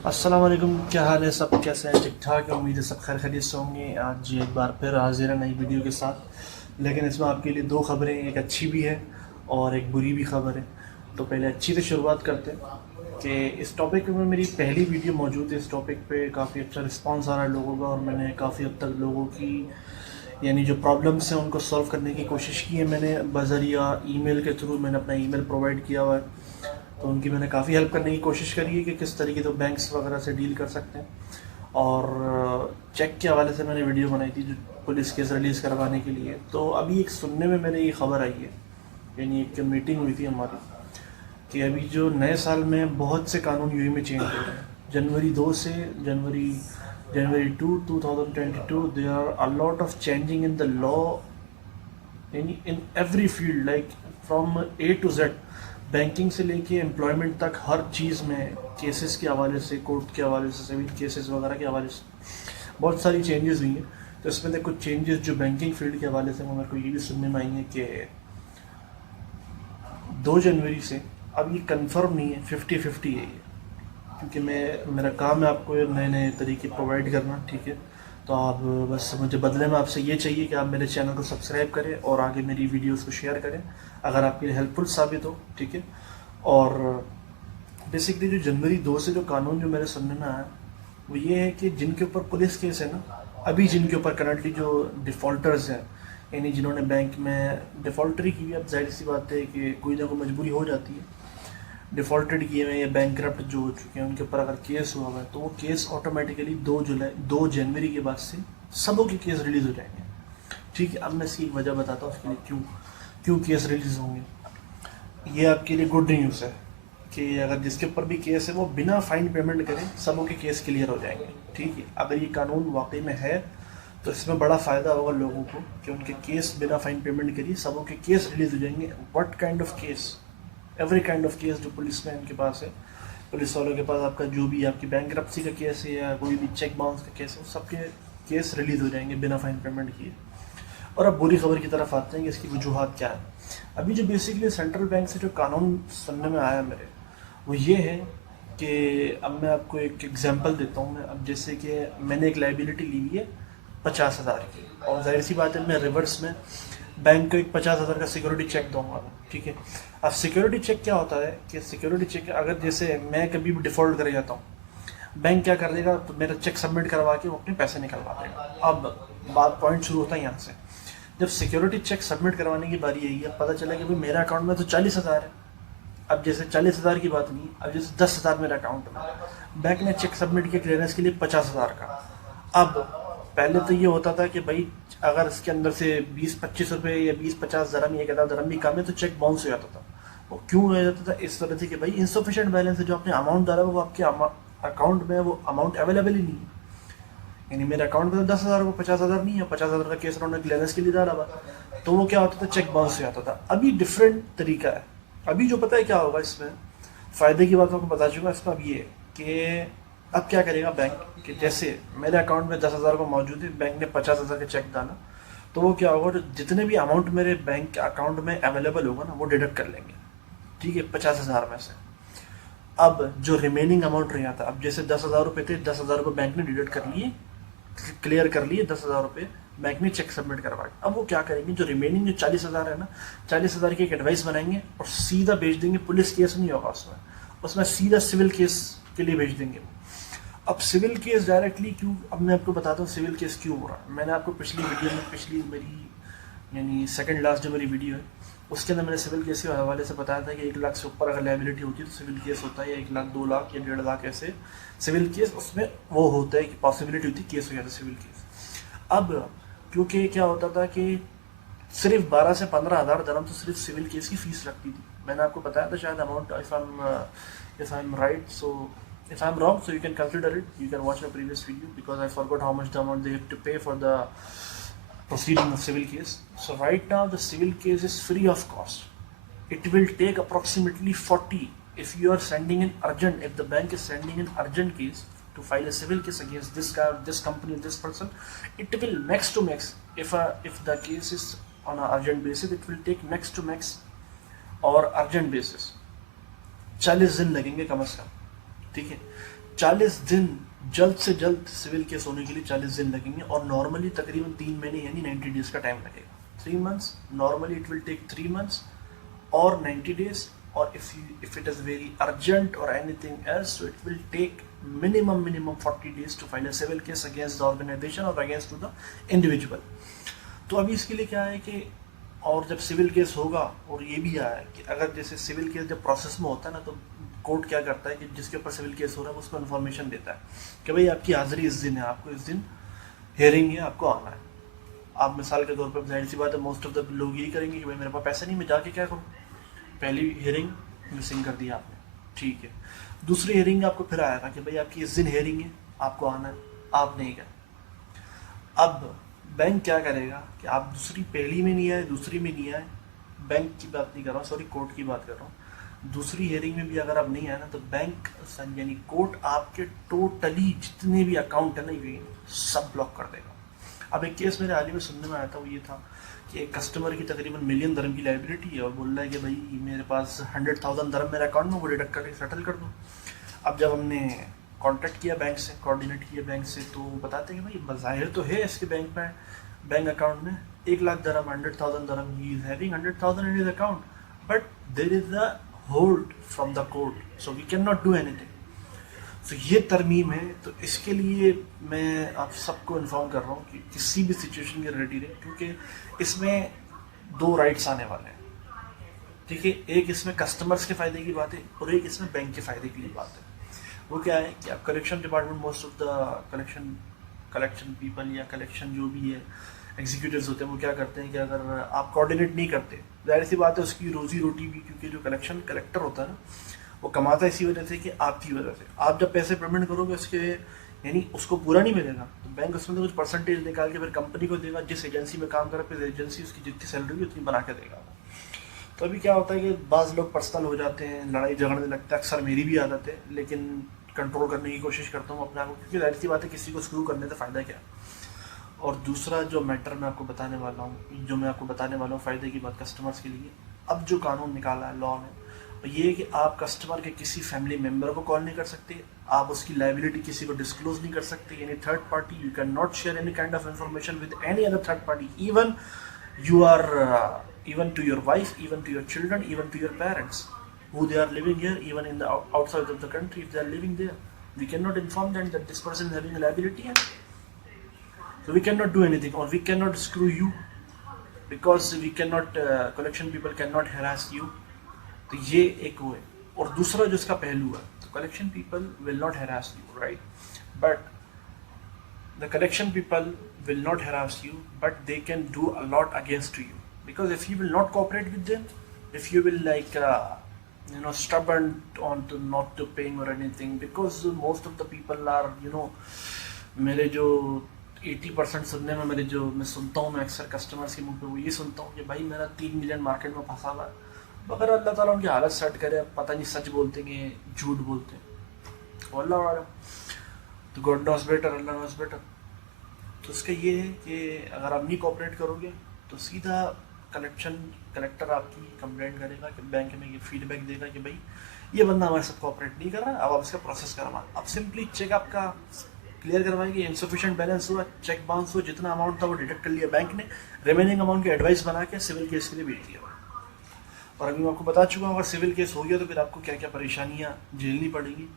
अस्सलाम वालेकुम, क्या हाल है? सब कैसे हैं? ठीक ठाक है। उम्मीद है सब खैर खैरियत से होंगे। आज एक बार फिर हाजिर है नई वीडियो के साथ, लेकिन इसमें आपके लिए दो खबरें हैं, एक अच्छी भी है और एक बुरी भी खबर है। तो पहले अच्छी से शुरुआत करते हैं कि इस टॉपिक में मेरी पहली वीडियो मौजूद है। इस टॉपिक पे काफ़ी अच्छा रिस्पांस आ रहा है लोगों का और मैंने काफ़ी हद तक लोगों की यानी जो प्रॉब्लम्स हैं उनको सॉल्व करने की कोशिश की है। मैंने बज़रिया ईमेल के थ्रू मैंने अपना ईमेल प्रोवाइड किया हुआ है, तो उनकी मैंने काफ़ी हेल्प करने की कोशिश करी है कि किस तरीके से बैंक्स वगैरह से डील कर सकते हैं। और चेक के हवाले से मैंने वीडियो बनाई थी जो पुलिस केस रिलीज़ करवाने के लिए। तो अभी एक सुनने में मैंने ये खबर आई है, यानी एक मीटिंग हुई थी हमारी, कि अभी जो नए साल में बहुत से कानून यूएई में चेंज हो रहे हैं। जनवरी 2 से जनवरी जनवरी 2022 there are a lot of changing in the law in every field, like from A to Z. Banking से लेके एम्प्लॉयमेंट तक हर चीज़ में केसेस के हवाले से, कोर्ट के हवाले से, सिविल केसेस वगैरह के हवाले से बहुत सारी चेंजेस हुई हैं। तो इसमें से कुछ चेंजेस जो बैंकिंग फील्ड के हवाले से वो मेरे को ये भी सुनने में आई है कि 2 जनवरी से, अब ये कंफर्म नहीं है, 50-50 है ये, क्योंकि मेरा काम है आपको नए नए तरीके प्रोवाइड करना, ठीक है। तो आप बस मुझे बदले में आपसे ये चाहिए कि आप मेरे चैनल को सब्सक्राइब करें और आगे मेरी वीडियोस को शेयर करें अगर आपके लिए हेल्पफुल साबित हो, ठीक है। और बेसिकली जो जनवरी 2 से जो कानून जो मेरे सुनने में आया वो ये है कि जिनके ऊपर पुलिस केस है ना, अभी जिनके ऊपर करंटली जो डिफ़ॉल्टर्स हैं, यानी जिन्होंने बैंक में डिफ़ॉल्टरी की हुई, अब जाहिर सी बात है कि कोई ना कोई मजबूरी हो जाती है, डिफ़ॉल्टेड किए हुए या बैंकरप्ट जो हो चुके हैं उनके ऊपर अगर केस हुआ है तो वो केस ऑटोमेटिकली 2 जनवरी के बाद से सबों के केस रिलीज़ हो जाएंगे, ठीक है। अब मैं इसकी वजह बताता हूँ उसके लिए क्यों क्यों केस रिलीज़ होंगे। ये आपके लिए गुड न्यूज़ है कि अगर जिसके ऊपर भी केस है वो बिना फाइन पेमेंट करें सबों के केस क्लियर हो जाएंगे, ठीक है। अगर ये कानून वाकई में है तो इसमें बड़ा फ़ायदा होगा लोगों को कि उनके केस बिना फाइन पेमेंट करिए सबों के केस रिलीज़ हो जाएंगे। What kind of case? Every kind of case जो पुलिस में इनके पास है, पुलिस वालों के पास आपका जो भी आपकी बैंकरप्सी का केस है या कोई भी चेक बाउंस का केस है, सबके केस रिलीज़ हो जाएंगे बिना फाइन पेमेंट किए। और अब बुरी खबर की तरफ आते हैं कि इसकी वजूहत क्या है। अभी जो बेसिकली सेंट्रल बैंक से जो कानून सुनने में आया मेरे, वो ये है कि अब मैं आपको एक एग्जांपल देता हूँ। मैं अब जैसे कि मैंने एक लाइबिलिटी ली हुई है 50,000 की, और जाहिर सी बात है मैं रिवर्स में बैंक को एक 50,000 का सिक्योरिटी चेक दूंगा, ठीक है। अब सिक्योरिटी चेक क्या होता है कि सिक्योरिटी चेक अगर जैसे मैं कभी भी डिफ़ॉल्ट कर जाता हूँ, बैंक क्या कर देगा, तो मेरा चेक सबमिट करवा के वो अपने पैसे निकलवा देगा। अब बात पॉइंट शुरू होता है यहाँ से। जब सिक्योरिटी चेक सबमिट करवाने की बारी आई है, पता चला कि भाई मेरा अकाउंट में तो 40,000 है। अब जैसे 40,000 की बात नहीं, अब जैसे 10,000 मेरे अकाउंट में, बैंक ने चेक सबमिट किया क्लियरेंस के लिए 50,000 का। अब पहले तो ये होता था कि भाई अगर इसके अंदर से 20-25 रुपये या 20-50 दरम या 1,000 दरम भी कम है तो चेक बाउंस हो जाता था। वो क्यों हो जाता था? इस वजह से कि भाई इंसफिशिएंट बैलेंस है, जो आपने अमाउंट डाला वो आपके अकाउंट में वो अमाउंट अवेलेबल ही नहीं है। यानी मेरे अकाउंट में तो 10,000 को 50,000 नहीं है, 50,000 का केस उन्होंने क्लियरेंस के लिए डाला हुआ, तो वो क्या होता था, चेक बाउंस हो जाता था। अभी डिफरेंट तरीका है। अभी जो पता है क्या होगा इसमें, फ़ायदे की बात आपको बता चुका इसमें। अब ये कि अब क्या करेगा बैंक कि जैसे मेरे अकाउंट में 10,000 को मौजूद है, बैंक ने 50,000 का चेक डाला, तो वो क्या होगा, तो जितने भी अमाउंट मेरे बैंक के अकाउंट में अवेलेबल होगा ना वो डिडक्ट कर लेंगे, ठीक है, 50,000 में से। अब जो रिमेनिंग अमाउंट रह जाता, अब जैसे 10,000 रुपये थे, 10,000 रुपये बैंक ने डिडक्ट कर लिए, क्लियर कर लिए 10,000 रुपये बैंक ने चेक सबमिट करवा के। अब वो क्या करेंगे, जो रिमेनिंग जो 40,000 है ना, 40,000 की एक एडवाइस बनाएंगे और सीधा भेज देंगे। पुलिस केस नहीं होगा उसमें, उसमें सीधा सिविल केस के लिए भेज देंगे। अब सिविल केस डायरेक्टली क्यों, अब मैं आपको बताता हूँ सिविल केस क्यों हो रहा है। मैंने आपको पिछली वीडियो में, पिछली मेरी यानी सेकंड लास्ट जो मेरी वीडियो है उसके अंदर मैंने सिविल केस के हवाले से बताया था कि 1 लाख से ऊपर अगर लाइबिलिटी होती है तो सिविल केस होता है, या 1 लाख, 2 लाख या 1.5 लाख, ऐसे सिविल केस उसमें वो होता है कि पॉसिबिलिटी होती है केस हो जाता है सिविल केस। अब क्योंकि क्या होता था कि सिर्फ 12 से 15,000 दरम तो सिर्फ सिविल केस की फीस लगती थी। मैंने आपको बताया था शायद amount, if I am right, so if I'm wrong, so you can consider it. You can watch my previous video because I forgot how much the amount they have to pay for the proceeding of civil case. So right now the civil case is free of cost. It will take approximately 40 if you are sending an urgent, if the bank is sending an urgent case to file a civil case against this guy, this company, this person, it will max to max, if the case is on an urgent basis, it will take max to max और urgent basis 40 दिन लगेंगे कम से कम, ठीक है। 40 दिन, जल्द से जल्द सिविल केस होने के लिए 40 दिन लगेंगे, और नॉर्मली तकरीबन 3 महीने यानी 90 डेज का टाइम लगेगा। 3 months, normally it will take 3 months or 90 days, or if it is very urgent or anything else, so it will take minimum 40 days to file a civil case against the organization or against to the individual। तो अभी इसके लिए क्या है कि, और जब civil case होगा, और ये भी आया है कि अगर जैसे सिविल केस जब प्रोसेस में होता है ना, तो कोर्ट क्या करता है कि जिसके ऊपर सिविल केस हो रहा है उसको इन्फॉर्मेशन देता है कि भाई आपकी हाजिरी इस दिन है, आपको इस दिन हियरिंग है, आपको आना है। आप मिसाल के तौर पर, जाहिर सी बात है मोस्ट ऑफ द लोग यही करेंगे कि भाई मेरे पास पैसा नहीं, मैं जाके क्या करूँ, पहली हियरिंग मिसिंग कर दिया आपने, ठीक है। दूसरी हियरिंग आपको फिर आएगा कि भाई आपकी इस दिन हियरिंग है, आपको आना है, आप नहीं गए। अब बैंक क्या करेगा कि आप दूसरी, पहली में नहीं आए, दूसरी में नहीं आए, बैंक की बात नहीं कर रहा हूँ, सॉरी कोर्ट की बात कर रहा हूँ, दूसरी हियरिंग में भी अगर आप नहीं आए ना, तो बैंक यानी कोर्ट आपके टोटली जितने भी अकाउंट है ना, ये सब ब्लॉक कर देगा। अब एक केस मेरे हाल ही में सुनने में आया था, वो ये था कि एक कस्टमर की तकरीबन $1 मिलियन की लाइबिलिटी है, और बोल रहा है कि भाई मेरे पास 100,000 dirham मेरे अकाउंट में, वो डिडक्ट करके सेटल कर दूँ। अब जब हमने कांटेक्ट किया बैंक से, कोऑर्डिनेट किया बैंक से, तो बताते हैं कि भाई बज़ाहिर तो है इसके बैंक अकाउंट में 1,00,000 dirham, 100,000 dirham, he is having 100,000 in his account, but there is a hold from the court, so we can not do anything. तो ये तरमीम है। तो इसके लिए मैं आप सबको इन्फॉर्म कर रहा हूँ कि किसी भी सिचुएशन के रेडी रहे, क्योंकि इसमें 2 राइट्स आने वाले हैं, ठीक है। एक इसमें कस्टमर्स के फ़ायदे की बात है, और एक इसमें बैंक के फ़ायदे के लिए बात है। वो क्या है कि आप collection department, most of the collection people या कलेक्शन जो भी है एग्जीक्यूटिव्स होते हैं, वो क्या करते हैं कि अगर आप कोऑर्डिनेट नहीं करते, जाहिर सी बात है उसकी रोजी रोटी भी, क्योंकि जो कलेक्टर होता है ना, वो कमाता है इसी वजह से कि आपकी वजह से। आप जब पैसे पेमेंट करोगे उसके, यानी उसको पूरा नहीं मिलेगा, तो बैंक उसमें तो कुछ परसेंटेज निकाल के फिर कंपनी को देगा, जिस एजेंसी में काम कर रहा है, फिर एजेंसी उसकी जितनी सैलरी होगी उतनी बना के देगा। तो अभी क्या होता है कि बाज़ लोग पर्सनल हो जाते हैं, लड़ाई झगड़ने लगता है, अक्सर मेरी भी आदत है, लेकिन कंट्रोल करने की कोशिश करता हूँ अपने आप को, क्योंकि जाहिर सी बात है किसी को स्क्रू करने से फ़ायदा क्या। और दूसरा जो मैटर मैं आपको बताने वाला हूँ, फ़ायदे की बात कस्टमर्स के लिए, अब जो कानून निकाला है लॉ ने, ये है कि आप कस्टमर के किसी फैमिली मेम्बर को कॉल नहीं कर सकते, आप उसकी लाइबिलिटी किसी को डिस्क्लोज नहीं कर सकते, यानी third party, you can not share any kind of information with any other third party, even you are even to your wife, even to your children, even to your parents, who they are living here, even in the outside of the country, if they are living there, we cannot inform them that this person is having a liability, so we cannot do anything, or we cannot screw you, because we cannot collection people cannot harass you। तो ये एक वो है। और दूसरा जो इसका पहलू है, तो collection people will not harass you, right, but the collection people will not harass you, but they can do a lot against you, because if you will not cooperate with them, if you will stubborn on to not to paying or anything, because most of the people are मेरे जो 80% सुनने में, मैं सुनता हूँ, मैं अक्सर customers के मुंह पे वो ये सुनता हूँ कि भाई मेरा 3 मिलियन मार्केट में फंसा हुआ है, मगर अल्लाह ताला उनकी हालत सेट करे, पता नहीं सच बोलते हैं झूठ बोलते हैं, अल्लाह वाला, तो गॉड नोस बेटर, अल्लाह नोस बेटर। तो इसका ये है कि अगर आप नहीं कोऑपरेट करोगे तो सीधा कलेक्टर आपकी कंप्लेंट करेगा कि बैंक में ये फीडबैक देगा कि भाई ये बंदा हमारे साथ कोऑपरेट नहीं कर रहा, अब आप इसका प्रोसेस करवा, अब सिंपली चेक आपका क्लियर करवाएंगे, इंसफिशिएंट बैलेंस हुआ, चेक बाउंस हुआ, जितना अमाउंट था वो डिडक्ट कर लिया बैंक ने, रिमेनिंग अमाउंट की एडवाइस बना के सिविल केस के लिए भेज दिया। और अभी मैं आपको बता चुका हूँ, अगर सिविल केस हो गया तो फिर आपको क्या क्या परेशानियाँ झेलनी पड़ेंगी।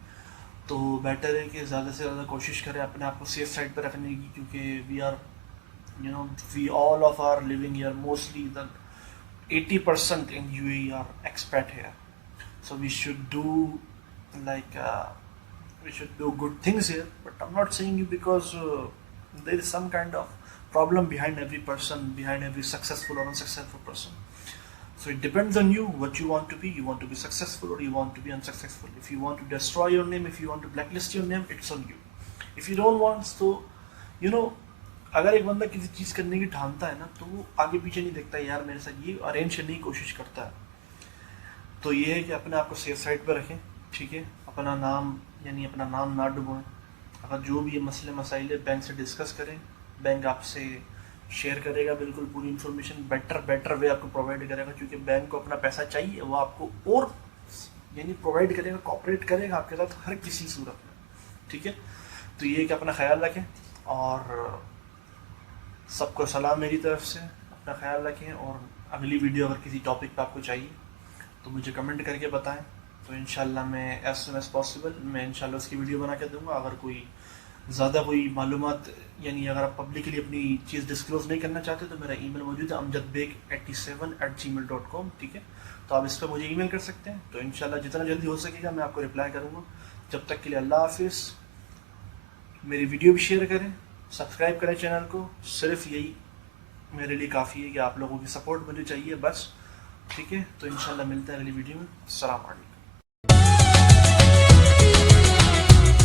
तो बेटर है कि ज़्यादा से ज़्यादा कोशिश करें अपने आप को सेफ साइड पर रखने की, क्योंकि we all of are living here, mostly the 80% in UAE are expat here, so we should do good things here, but I'm not saying you because there is some kind of problem behind every person, behind every successful or unsuccessful person. So it depends on you what you want to be. You want to be successful or you want to be unsuccessful. If you want to destroy your name, if you want to blacklist your name, it's on you. If you don't want, so अगर एक बंदा किसी चीज़ करने की ठानता है ना, तो वो आगे पीछे नहीं देखता है, यार मेरे साथ ये अरेंज करने की कोशिश करता है। तो ये है कि अपने आप को सेफ साइड पर रखें, ठीक है, अपना नाम ना डुबोएं। अगर जो भी मसले मसाइल है बैंक से डिस्कस करें, बैंक आपसे शेयर करेगा बिल्कुल पूरी इन्फॉर्मेशन, बेटर वे आपको प्रोवाइड करेगा, क्योंकि बैंक को अपना पैसा चाहिए, वो आपको और प्रोवाइड करेगा, कोऑपरेट करेगा आपके साथ हर किसी सूरत में। ठीक है। तो ये कि अपना ख्याल रखें और सबको सलाम मेरी तरफ से, अपना ख्याल रखें। और अगली वीडियो अगर किसी टॉपिक पे आपको चाहिए तो मुझे कमेंट करके बताएं, तो इंशाल्लाह मैं एज सुन एज पॉसिबल मैं इंशाल्लाह उसकी वीडियो बना के दूंगा। अगर कोई ज़्यादा कोई मालूमात, यानी अगर आप पब्लिकली अपनी चीज़ डिस्क्लोज़ नहीं करना चाहते तो मेरा ईमेल मौजूद है amjadbeg87@gmail.com, ठीक है। तो आप इस पर मुझे ईमेल कर सकते हैं। तो इंशाल्लाह जितना जल्दी हो सकेगा मैं आपको रिप्लाई करूँगा। जब तक के लिए अल्लाह हाफिज़। मेरी वीडियो भी शेयर करें, सब्सक्राइब करें चैनल को। सिर्फ यही मेरे लिए काफ़ी है कि आप लोगों की सपोर्ट मुझे चाहिए बस, ठीक है। तो इंशाल्लाह मिलते हैं अगली वीडियो में। अस्सलाम वालेकुम।